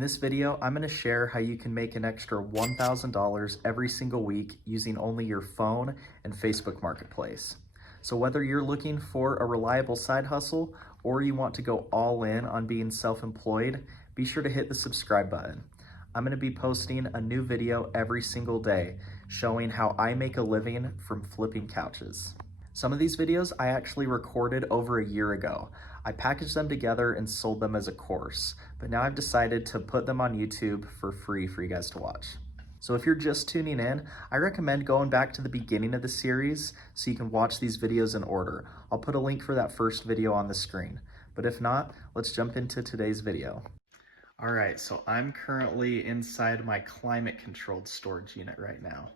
this video, I'm going to share how you can make an extra $1,000 every single week using only your phone and Facebook Marketplace. So whether you're looking for a reliable side hustle or you want to go all in on being self-employed, be sure to hit the subscribe button. I'm going to be posting a new video every single day showing how I make a living from flipping couches. Some of these videos I actually recorded over a year ago. I packaged them together and sold them as a course, but now I've decided to put them on YouTube for free for you guys to watch. So if you're just tuning in, I recommend going back to the beginning of the series so you can watch these videos in order. I'll put a link for that first video on the screen. But if not, let's jump into today's video. All right, so I'm currently inside my climate-controlled storage unit right now.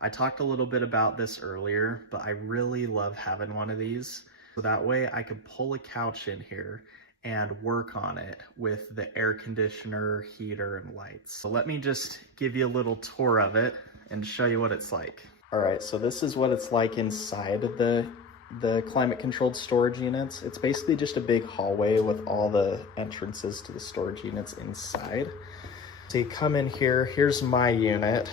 I talked a little bit about this earlier, but I really love having one of these. So that way I could pull a couch in here and work on it with the air conditioner, heater, and lights. So let me just give you a little tour of it and show you what it's like. All right, so this is what it's like inside the climate-controlled storage units. It's basically just a big hallway with all the entrances to the storage units inside. So you come in here, here's my unit.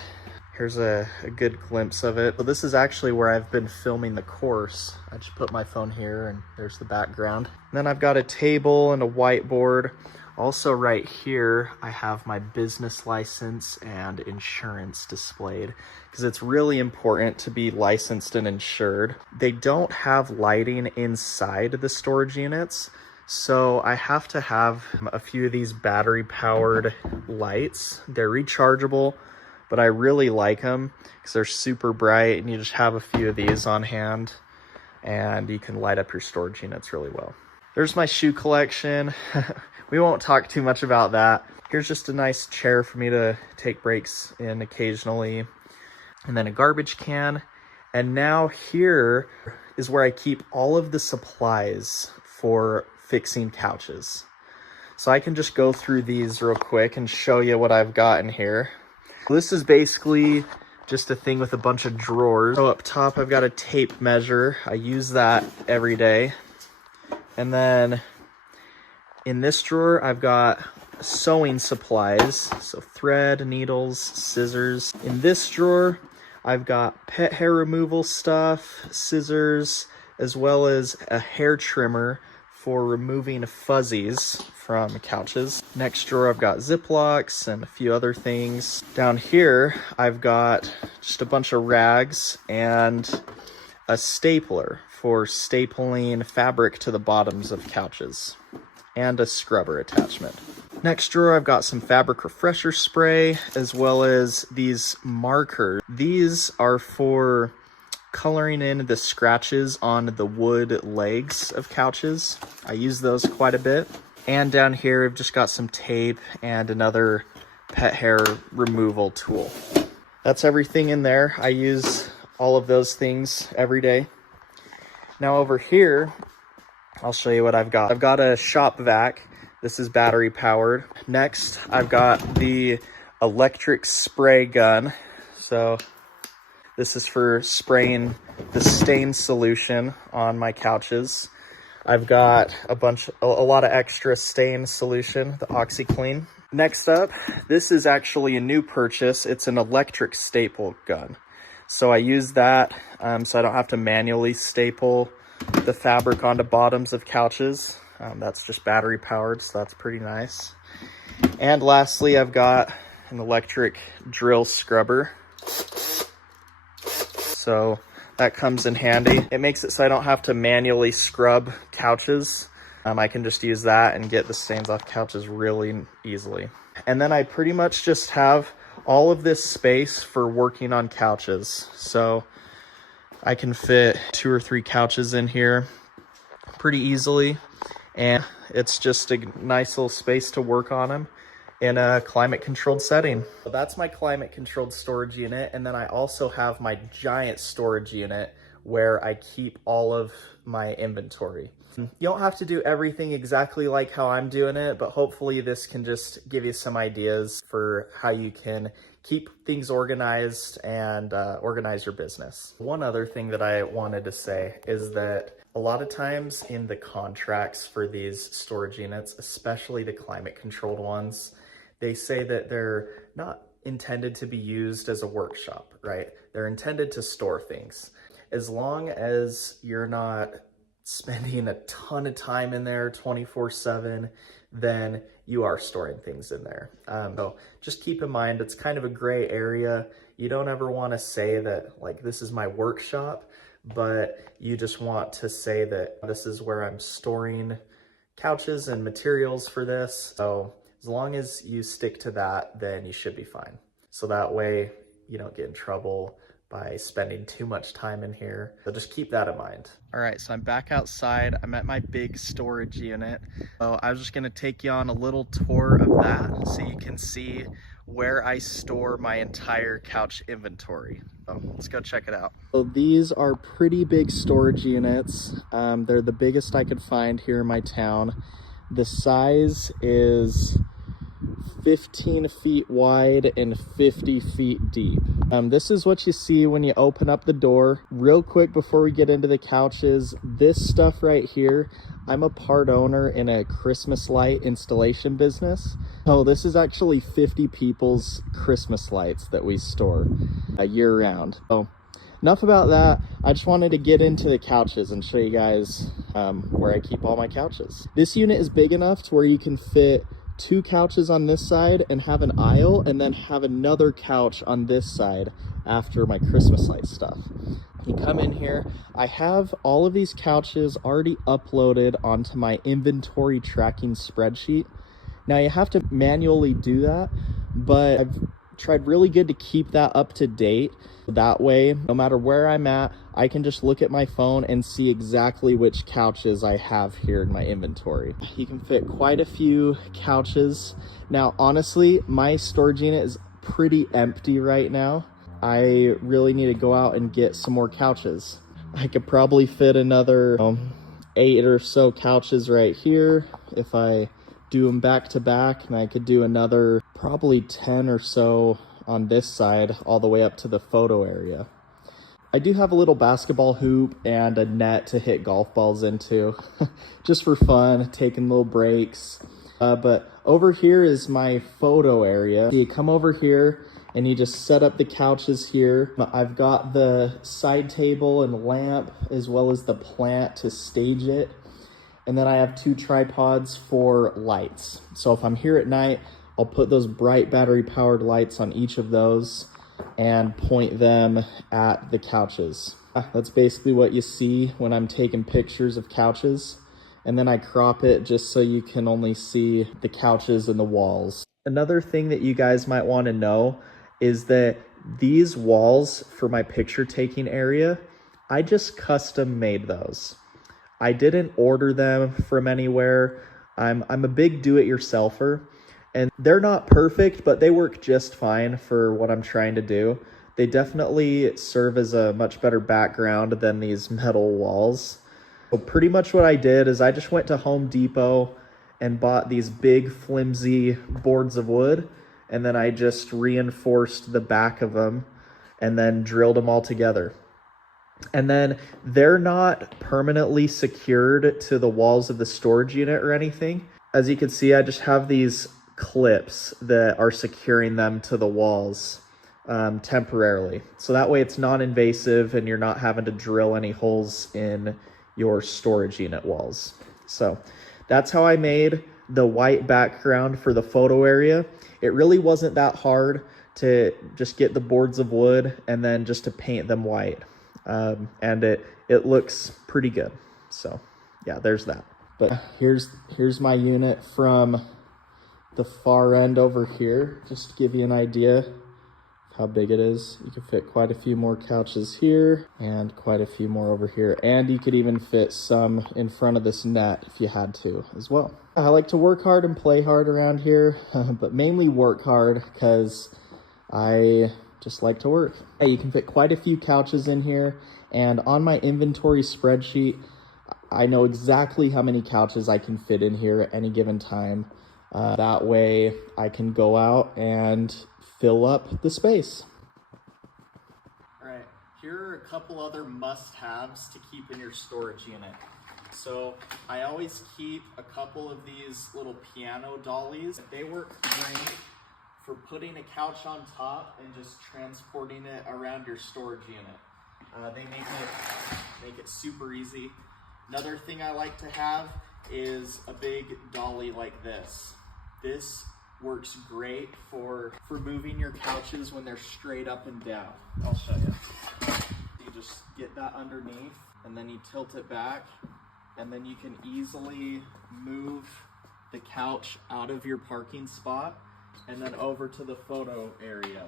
Here's a good glimpse of it. So this is actually where I've been filming the course. I just put my phone here and there's the background. And then I've got a table and a whiteboard. Also right here, I have my business license and insurance displayed because it's really important to be licensed and insured. They don't have lighting inside the storage units, so I have to have a few of these battery powered lights. They're rechargeable, but I really like them because they're super bright and you just have a few of these on hand and you can light up your storage units really well. There's my shoe collection. We won't talk too much about that. Here's just a nice chair for me to take breaks in occasionally. And then a garbage can. And now here is where I keep all of the supplies for fixing couches. So I can just go through these real quick and show you what I've got in here. This is basically just a thing with a bunch of drawers. So up top, I've got a tape measure. I use that every day. And then in this drawer, I've got sewing supplies. So thread, needles, scissors. In this drawer, I've got pet hair removal stuff, scissors, as well as a hair trimmer for removing fuzzies from couches. Next drawer, I've got Ziplocs and a few other things. Down here, I've got just a bunch of rags and a stapler for stapling fabric to the bottoms of couches, and a scrubber attachment. Next drawer, I've got some fabric refresher spray, as well as these markers. These are for coloring in the scratches on the wood legs of couches. I use those quite a bit. And down here, I've just got some tape and another pet hair removal tool. That's everything in there. I use all of those things every day. Now over here, I'll show you what I've got. I've got a shop vac. This is battery powered. Next, I've got the electric spray gun. So this is for spraying the stain solution on my couches. I've got a lot of extra stain solution, the OxiClean. Next up, this is actually a new purchase. It's an electric staple gun. So I use that so I don't have to manually staple the fabric onto bottoms of couches. That's just battery powered, so that's pretty nice. And lastly, I've got an electric drill scrubber. So that comes in handy. It makes it so I don't have to manually scrub couches. I can just use that and get the stains off couches really easily. And then I pretty much just have all of this space for working on couches. So I can fit 2 or 3 couches in here pretty easily. And it's just a nice little space to work on them in a climate controlled setting. So that's my climate controlled storage unit. And then I also have my giant storage unit where I keep all of my inventory. You don't have to do everything exactly like how I'm doing it, but hopefully this can just give you some ideas for how you can keep things organized and organize your business. One other thing that I wanted to say is that a lot of times in the contracts for these storage units, especially the climate controlled ones, They say that they're not intended to be used as a workshop, right? They're intended to store things. As long as you're not spending a ton of time in there 24/7, then you are storing things in there. So just keep in mind, it's kind of a gray area. You don't ever want to say that like, this is my workshop, but you just want to say that this is where I'm storing couches and materials for this. So as long as you stick to that, then you should be fine. So that way you don't get in trouble by spending too much time in here. So just keep that in mind. All right, so I'm back outside. I'm at my big storage unit. So I was just gonna take you on a little tour of that so you can see where I store my entire couch inventory. So let's go check it out. So these are pretty big storage units. They're the biggest I could find here in my town. The size is 15 feet wide and 50 feet deep. This is what you see when you open up the door. Real quick before we get into the couches, this stuff right here, I'm a part owner in a Christmas light installation business. So this is actually 50 people's Christmas lights that we store year round. So enough about that. I just wanted to get into the couches and show you guys where I keep all my couches. This unit is big enough to where you can fit 2 couches on this side and have an aisle, and then have another couch on this side after my Christmas light stuff. You come in here, I have all of these couches already uploaded onto my inventory tracking spreadsheet. Now you have to manually do that, but I've tried really good to keep that up to date. That way, no matter where I'm at, I can just look at my phone and see exactly which couches I have here in my inventory. You can fit quite a few couches. Now, honestly, my storage unit is pretty empty right now. I really need to go out and get some more couches. I could probably fit another 8 or so couches right here if I do them back to back, and I could do another probably 10 or so on this side all the way up to the photo area. I do have a little basketball hoop and a net to hit golf balls into just for fun, taking little breaks. But over here is my photo area. You come over here and you just set up the couches here. I've got the side table and lamp as well as the plant to stage it. And then I have 2 tripods for lights. So if I'm here at night, I'll put those bright battery powered lights on each of those and point them at the couches. That's basically what you see when I'm taking pictures of couches. And then I crop it just so you can only see the couches and the walls. Another thing that you guys might want to know is that these walls for my picture taking area, I just custom made those. I didn't order them from anywhere. I'm a big do-it-yourselfer, and they're not perfect, but they work just fine for what I'm trying to do. They definitely serve as a much better background than these metal walls. So pretty much what I did is I just went to Home Depot and bought these big flimsy boards of wood, and then I just reinforced the back of them and then drilled them all together. And then they're not permanently secured to the walls of the storage unit or anything. As you can see, I just have these clips that are securing them to the walls temporarily. So that way it's non-invasive and you're not having to drill any holes in your storage unit walls. So that's how I made the white background for the photo area. It really wasn't that hard to just get the boards of wood and then just to paint them white. And it looks pretty good. So yeah, there's that. But here's my unit from the far end over here, just to give you an idea of how big it is. You can fit quite a few more couches here and quite a few more over here. And you could even fit some in front of this net if you had to as well. I like to work hard and play hard around here, but mainly work hard because I just like to work. You can fit quite a few couches in here, and on my inventory spreadsheet, I know exactly how many couches I can fit in here at any given time. That way I can go out and fill up the space. All right, here are a couple other must-haves to keep in your storage unit. So I always keep a couple of these little piano dollies. They work great for putting a couch on top and just transporting it around your storage unit. They make it super easy. Another thing I like to have is a big dolly like this. This works great for moving your couches when they're straight up and down. I'll show you. You just get that underneath and then you tilt it back, and then you can easily move the couch out of your parking spot and then over to the photo area.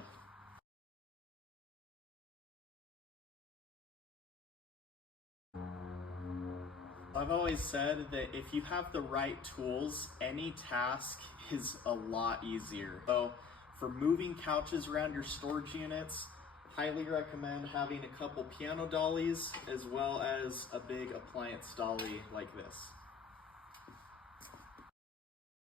I've always said that if you have the right tools, any task is a lot easier. So for moving couches around your storage units, highly recommend having a couple piano dollies as well as a big appliance dolly like this.